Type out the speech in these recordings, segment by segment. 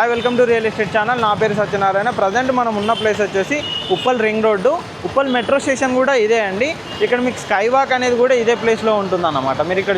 Hi welcome to real estate channel. నా పేరు Satyanarayana. Present మనం ఉన్న ప్లేస్ వచ్చేసి Uppal ring road. Uppal metro station కూడా ఇదే అండి. ఇక్కడ మీకు స్కై వాక్ అనేది కూడా ఇదే ప్లేస్లో ఉంటుందన్నమాట. మీరు ఇక్కడ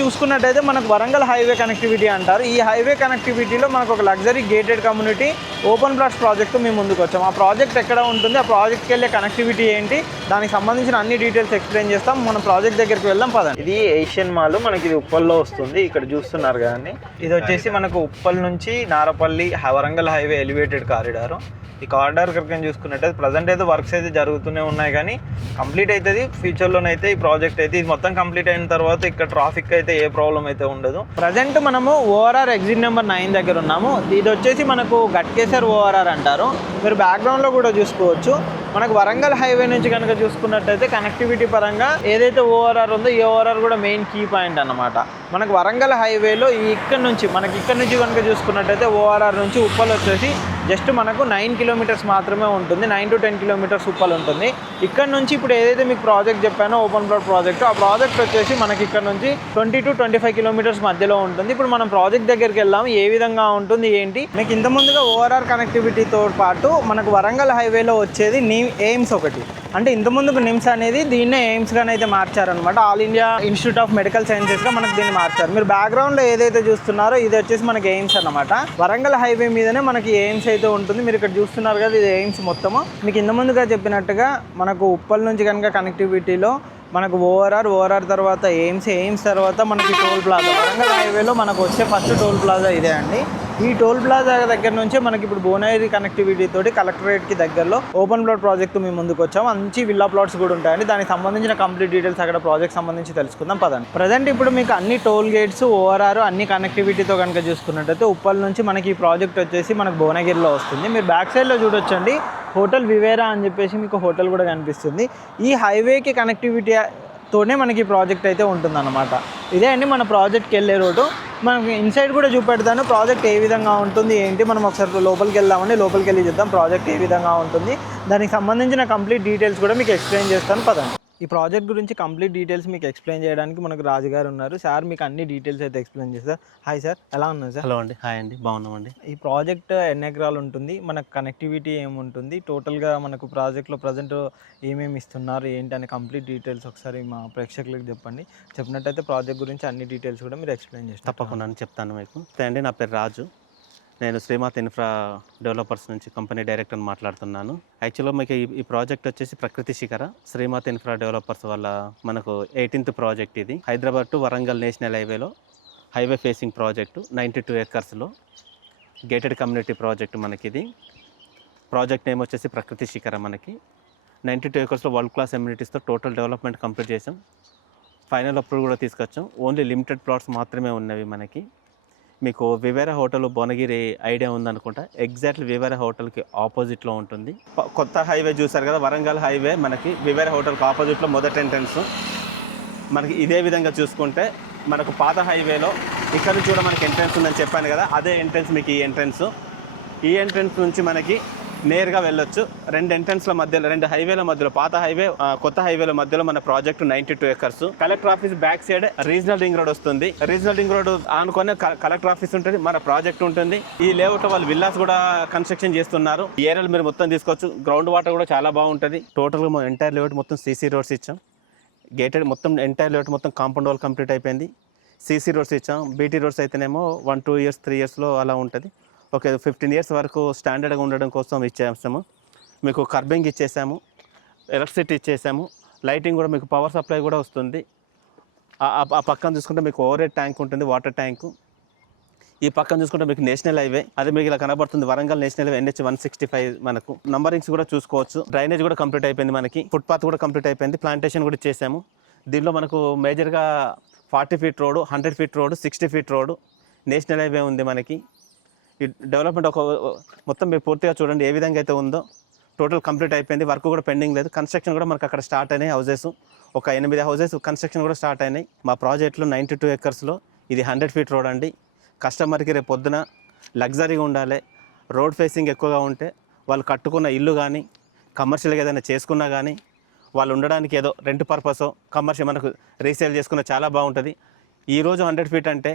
చూసుకున్నట్టయితే మనకు వరంగల్ హైవే కనెక్టివిటీ అంటారు. ఈ హైవే కనెక్టివిటీలో మనకు ఒక luxury gated community open plots project మేము ముందుకు వచ్చాము. ఆ ప్రాజెక్ట్ ఎక్కడ ఉంటుంది, ఆ ప్రాజెక్ట్కి వెళ్ళే కనెక్టివిటీ ఏంటి, దానికి సంబంధించిన అన్ని డీటెయిల్స్ ఎక్స్ప్లెయిన్ చేస్తాం. మనం ప్రాజెక్ట్ దగ్గరికి వెళ్దాం పదండి. ఇది ఏషియన్ మాల్, మనకి ఇది ఉప్పల్లో వస్తుంది. ఇక్కడ చూస్తున్నారు కదండి, ఇది వచ్చేసి మనకు ఉప్పల్ నుంచి Narapally Warangal highway elevated corridor. ఈ కారిడార్ కనుక చూసుకున్నట్టయితే ప్రజెంట్ అయితే వర్క్స్ అయితే జరుగుతూనే ఉన్నాయి, కానీ కంప్లీట్ అవుతుంది ఫ్యూచర్లోనైతే. ఈ ప్రాజెక్ట్ అయితే ఇది మొత్తం కంప్లీట్ అయిన తర్వాత ఇక్కడ ట్రాఫిక్ అయితే ఏ ప్రాబ్లం అయితే ఉండదు. ప్రజెంట్ మనము ఓఆర్ఆర్ ఎగ్జిట్ నెంబర్ 9 దగ్గర ఉన్నాము. ఇది వచ్చేసి మనకు గట్కేసర్ ఓఆర్ఆర్ అంటారు. మీరు బ్యాక్గ్రౌండ్లో కూడా చూసుకోవచ్చు. మనకు వరంగల్ హైవే నుంచి కనుక చూసుకున్నట్టయితే కనెక్టివిటీ పరంగా ఏదైతే ఓఆర్ఆర్ ఉందో ఈ ఓఆర్ఆర్ కూడా మెయిన్ కీ పాయింట్ అన్నమాట. మనకు వరంగల్ హైవేలో ఇక్కడ నుంచి కనుక చూసుకున్నట్టయితే ఓఆర్ఆర్ నుంచి ఉప్పల్ వచ్చేసి జస్ట్ మనకు 9 కిలోమీటర్స్ మాత్రమే ఉంటుంది. 9 to 10 కిలోమీటర్స్ ఉప్పల్ ఉంటుంది. ఇక్కడ నుంచి ఇప్పుడు ఏదైతే మీకు ప్రాజెక్ట్ చెప్పానో ఓపెన్ ప్లాట్ ప్రాజెక్ట్, ఆ ప్రాజెక్ట్ వచ్చేసి మనకి ఇక్కడ నుంచి 20 to 25 కిలోమీటర్స్ మధ్యలో ఉంటుంది. ఇప్పుడు మనం ప్రాజెక్ట్ దగ్గరికి వెళ్దాం, ఏ విధంగా ఉంటుంది ఏంటి. మీకు ఇంత ముందుగా ఓఆర్ఆర్ కనెక్టివిటీతో పాటు మనకు వరంగల్ హైవేలో వచ్చేది ఎయిమ్స్ ఒకటి. అంటే ఇంత ముందుకు నిమ్స్ అనేది దీన్నే ఎయిమ్స్గానే అయితే మార్చారనమాట. All India Institute of Medical సైన్సెస్గా మనకు దీన్ని మార్చారు. మీరు బ్యాక్గ్రౌండ్లో ఏదైతే చూస్తున్నారో ఇది వచ్చేసి మనకి ఎయిమ్స్ అనమాట. వరంగల్ హైవే మీదనే మనకి ఎయిమ్స్ అయితే ఉంటుంది. మీరు ఇక్కడ చూస్తున్నారు కదా, ఇది ఎయిమ్స్ మొత్తము. మీకు ఇంత ముందుగా చెప్పినట్టుగా మనకు ఉప్పల్ నుంచి కనుక కనెక్టివిటీలో మనకు ఓఆర్ఆర్ తర్వాత ఎయిమ్స్ తర్వాత మనకి టోల్ ప్లాజా. వరంగల్ హైవేలో మనకు వచ్చే ఫస్ట్ టోల్ ప్లాజా ఇదే అండి. ఈ టోల్ ప్లాజా దగ్గర నుంచి మనకి ఇప్పుడు భువనగిరి కనెక్టివిటీ తోటి కలెక్టరేట్కి దగ్గరలో ఓపెన్ ప్లాట్ ప్రాజెక్ట్ మేము ముందుకు వచ్చాము. మంచి విల్లా ప్లాట్స్ కూడా ఉంటాయండి. దానికి సంబంధించిన కంప్లీట్ డీటెయిల్స్ అక్కడ ప్రాజెక్ట్ సంబంధించి తెలుసుకుందాం పదండి. ప్రజెంట్ ఇప్పుడు మీకు అన్ని టోల్ గేట్స్ ఓఆర్ఆర్ అన్ని కనెక్టివిటీతో కనుక చూసుకున్నట్టయితే ఉప్పల్ నుంచి మనకి ఈ ప్రాజెక్ట్ వచ్చేసి మనకు భువనగిరిలో వస్తుంది. మీరు బ్యాక్ సైడ్లో చూడొచ్చండి, హోటల్ వివేరా అని చెప్పేసి మీకు హోటల్ కూడా కనిపిస్తుంది. ఈ హైవేకి కనెక్టివిటీ తోనే మనకి ప్రాజెక్ట్ అయితే ఉంటుందన్నమాట. ఇదే అండి మన ప్రాజెక్ట్కి వెళ్ళే రోడ్డు. మనకి ఇన్సైడ్ కూడా చూపెడతాను ప్రాజెక్ట్ ఏ విధంగా ఉంటుంది ఏంటి. మనం ఒకసారి లోపలికి వెళ్దామండి. లోపలికి వెళ్ళి చూద్దాం ప్రాజెక్ట్ ఏ విధంగా ఉంటుంది. దానికి సంబంధించిన కంప్లీట్ డీటెయిల్స్ కూడా మీకు ఎక్స్ప్లెయిన్ చేస్తాను పదండి. ఈ ప్రాజెక్ట్ గురించి కంప్లీట్ డీటెయిల్స్ మీకు ఎక్స్ప్లెయిన్ చేయడానికి మనకు రాజుగారు ఉన్నారు. సార్ మీకు అన్ని డీటెయిల్స్ అయితే ఎక్స్ప్లెయిన్ చేస్తారు. హాయ్ సార్, ఎలా ఉన్నారు సార్? హలో అండి. హాయ్ అండి, బాగున్నామండి. ఈ ప్రాజెక్ట్ ఎన్ని ఎకరాలు ఉంటుంది, మనకు కనెక్టివిటీ ఏముంటుంది, టోటల్గా మనకు ప్రాజెక్ట్లో ప్రజెంట్ ఏమేమి ఇస్తున్నారు ఏంటి అనే కంప్లీట్ డీటెయిల్స్ ఒకసారి మా ప్రేక్షకులకు చెప్పండి. చెప్పినట్టయితే ప్రాజెక్ట్ గురించి అన్ని డీటెయిల్స్ కూడా మీరు ఎక్స్ప్లెయిన్ చేస్తారు. తప్పకుండా చెప్తాను మీకు. అండి, నా పేరు రాజు. నేను శ్రీమాత్ ఇన్ఫ్రా డెవలపర్స్ నుంచి కంపెనీ డైరెక్టర్ని మాట్లాడుతున్నాను. యాక్చువల్గా మీకు ఈ ప్రాజెక్ట్ వచ్చేసి ప్రకృతి శిఖర శ్రీమాత్ ఇన్ఫ్రా డెవలపర్స్ వల్ల మనకు 18th ప్రాజెక్ట్. ఇది హైదరాబాద్ టు వరంగల్ నేషనల్ హైవేలో హైవే ఫేసింగ్ ప్రాజెక్టు. 92 acresలో గేటెడ్ కమ్యూనిటీ ప్రాజెక్టు మనకి. ఇది ప్రాజెక్ట్ నేమ్ వచ్చేసి ప్రకృతి శిఖర. మనకి 92 acresలో వరల్డ్ క్లాస్ అమ్యూనిటీస్తో టోటల్ డెవలప్మెంట్ కంప్లీట్ చేసాం. ఫైనల్ అప్రూవల్ కూడా తీసుకొచ్చాం. ఓన్లీ లిమిటెడ్ ప్లాట్స్ మాత్రమే ఉన్నవి మనకి. మీకు వివేరా హోటల్ భువనగిరి ఐడియా ఉందనుకుంటా. ఎగ్జాక్ట్లీ వివేరా హోటల్కి ఆపోజిట్లో ఉంటుంది. కొత్త హైవే చూసారు కదా, వరంగల్ హైవే మనకి వివేరా హోటల్కి ఆపోజిట్లో మొదటి ఎంట్రన్స్. మనకి ఇదే విధంగా చూసుకుంటే మనకు పాత హైవేలో ఇక్కడ నుంచి కూడా మనకి ఎంట్రన్స్ ఉందని చెప్పాను కదా, అదే ఎంట్రన్స్ మీకు ఈ ఎంట్రన్స్. ఈ ఎంట్రన్స్ నుంచి మనకి నేరుగా వెళ్ళొచ్చు. రెండు ఎంట్రన్స్ల మధ్యలో, రెండు హైవేల మధ్యలో, పాత హైవే కొత్త హైవేల మధ్యలో మన project 92 acres. Collector office back side regional ring road వస్తుంది. రీజనల్ రింగ్ రోడ్ ఆనుకొని కలెక్టర్ ఆఫీస్ ఉంటుంది, మన ప్రాజెక్ట్ ఉంటుంది. ఈ లేఅవుట్ వాళ్ళు విల్లాస్ కూడా కన్స్ట్రక్షన్ చేస్తున్నారు. ఈ ఏరియాలు మీరు మొత్తం తీసుకోవచ్చు. గ్రౌండ్ వాటర్ కూడా చాలా బాగుంటుంది. టోటల్గా ఎంటైర్ లేఅవుట్ మొత్తం సీసీ రోడ్స్ ఇచ్చాం. గేటెడ్ మొత్తం ఎంటైర్ లేఅవుట్ మొత్తం కాంపౌండ్ వాల్ కంప్లీట్ అయిపోయింది. సీసీ రోడ్స్ ఇచ్చాం. బీటీ రోడ్స్ అయితేనేమో 1-2 years 3 yearsలో అలా ఉంటుంది. ఓకే, 15 years వరకు స్టాండర్డ్గా ఉండడం కోసం ఇచ్చేసాము. మీకు కర్బింగ్ ఇచ్చేసాము, ఎలక్ట్రిసిటీ ఇచ్చేసాము, లైటింగ్ కూడా మీకు పవర్ సప్లై కూడా వస్తుంది. ఆ పక్కన చూసుకుంటే మీకు ఓవర్ హెడ్ ట్యాంక్ ఉంటుంది, వాటర్ ట్యాంకు. ఈ పక్కన చూసుకుంటే మీకు నేషనల్ హైవే, అది మీకు ఇలా కనబడుతుంది. Warangal national highway NH 165. మనకు నంబరింగ్స్ కూడా చూసుకోవచ్చు. డ్రైనేజ్ కూడా కంప్లీట్ అయిపోయింది. మనకి ఫుట్పాత్ కూడా కంప్లీట్ అయిపోయింది. ప్లాంటేషన్ కూడా ఇచ్చేసాము. దీనిలో మనకు మేజర్గా 40 feet road, 100 feet road, 60 feet road, national highway ఉంది మనకి. ఈ డెవలప్మెంట్ మొత్తం మీరు పూర్తిగా చూడండి ఏ విధంగా అయితే ఉందో. టోటల్ కంప్లీట్ అయిపోయింది. వర్క్ కూడా పెండింగ్ లేదు. కన్స్ట్రక్షన్ కూడా మనకు అక్కడ స్టార్ట్ అయినాయి. హౌసెస్ ఒక 8 houses కన్స్ట్రక్షన్ కూడా స్టార్ట్ అయినాయి. మా ప్రాజెక్ట్లో 92 acresలో ఇది 100 feet రోడ్ అండి. కస్టమర్కి రేపు పొద్దున లగ్జరీగా ఉండాలి, రోడ్ ఫేసింగ్ ఎక్కువగా ఉంటే వాళ్ళు కట్టుకున్న ఇల్లు కానీ కమర్షియల్గా ఏదైనా చేసుకున్నా కానీ వాళ్ళు ఉండడానికి ఏదో రెంట్ పర్పస్ కమర్షియల్ మనకు రీసేల్ చేసుకున్న చాలా బాగుంటుంది. ఈరోజు 100 feet అంటే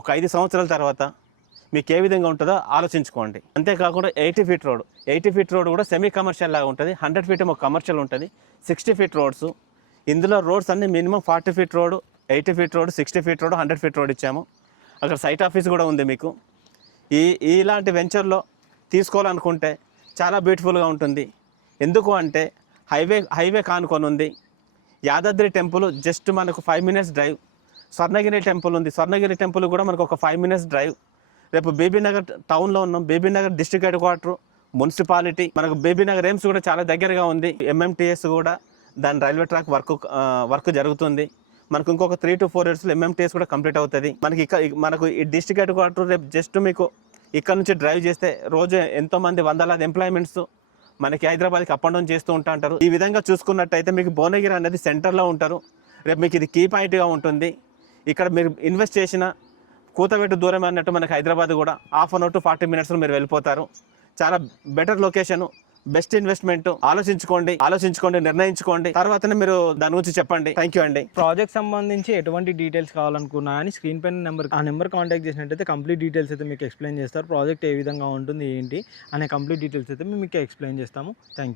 ఒక 5 సంవత్సరాల తర్వాత మీకు ఏ విధంగా ఉంటుందో ఆలోచించుకోండి. అంతేకాకుండా 80 ఫీట్ రోడ్, 80 ఫీట్ రోడ్ కూడా సెమీ కమర్షియల్ లాగా ఉంటుంది. 100 ఫీట్ ఏమో కమర్షియల్ ఉంటుంది. 60 ఫీట్ రోడ్స్, ఇందులో రోడ్స్ అన్ని minimum 40 feet road, 80 feet road, 60 feet road, 100 feet road ఇచ్చాము. అక్కడ సైట్ ఆఫీస్ కూడా ఉంది మీకు. ఇలాంటి వెంచర్లో తీసుకోవాలనుకుంటే చాలా బ్యూటిఫుల్గా ఉంటుంది. ఎందుకు అంటే హైవే కానుకొని ఉంది. యాదాద్రి టెంపుల్ జస్ట్ మనకు 5 మినిట్స్ డ్రైవ్. స్వర్ణగిరి టెంపుల్ ఉంది, స్వర్ణగిరి టెంపుల్ కూడా మనకు ఒక 5 మినిట్స్ డ్రైవ్. రేపు బీబీనగర్ టౌన్లో ఉన్నాం, Bibinagar district head quarter, municipality, మనకు బీబీనగర్ ఎయిమ్స్ కూడా చాలా దగ్గరగా ఉంది. ఎంఎంటీఎస్ కూడా దాని రైల్వే ట్రాక్ వర్క్ జరుగుతుంది. మనకు ఇంకొక 3 to 4 yearsలో ఎంఎంటీఎస్ కూడా కంప్లీట్ అవుతుంది. మనకు ఈ డిస్ట్రిక్ట్ హెడ్ క్వార్టర్ రేపు జస్ట్ మీకు ఇక్కడ నుంచి డ్రైవ్ చేస్తే రోజు ఎంతోమంది వందలాది ఎంప్లాయ్మెంట్స్ మనకి హైదరాబాద్కి అప్ అండ్ డౌన్ చేస్తూ ఉంటారు. ఈ విధంగా చూసుకున్నట్టయితే మీకు భువనగిరి అనేది సెంటర్లో ఉంటారు. రేపు మీకు ఇది కీ పాయింట్గా ఉంటుంది. ఇక్కడ మీరు ఇన్వెస్ట్ చేసిన కూతబెట్టు దూరం అన్నట్టు మనకి హైదరాబాద్ కూడా 1/2 hour to 40 minutes మీరు వెళ్ళిపోతారు. చాలా బెటర్ లొకేషను, బెస్ట్ ఇన్వెస్ట్మెంట్. ఆలోచించుకోండి, నిర్ణయించుకోండి, తర్వాతనే మీరు దాని గురించి చెప్పండి. థ్యాంక్ యూ అండి. ప్రాజెక్ట్ సంబంధించి ఎటువంటి డీటెయిల్స్ కావాలనుకున్నా అని స్క్రీన్ పైన నెంబర్ కాంటాక్ట్ చేసినట్టయితే కంప్లీట్ డీటెయిల్స్ అయితే మీకు ఎక్స్ప్లెయిన్ చేస్తారు. ప్రాజెక్ట్ ఏ విధంగా ఉంటుంది ఏంటి అనే కంప్లీట్ డీటెయిల్స్ అయితే మేము మీకు ఎక్స్ప్లెయిన్ చేస్తాము. Thank you.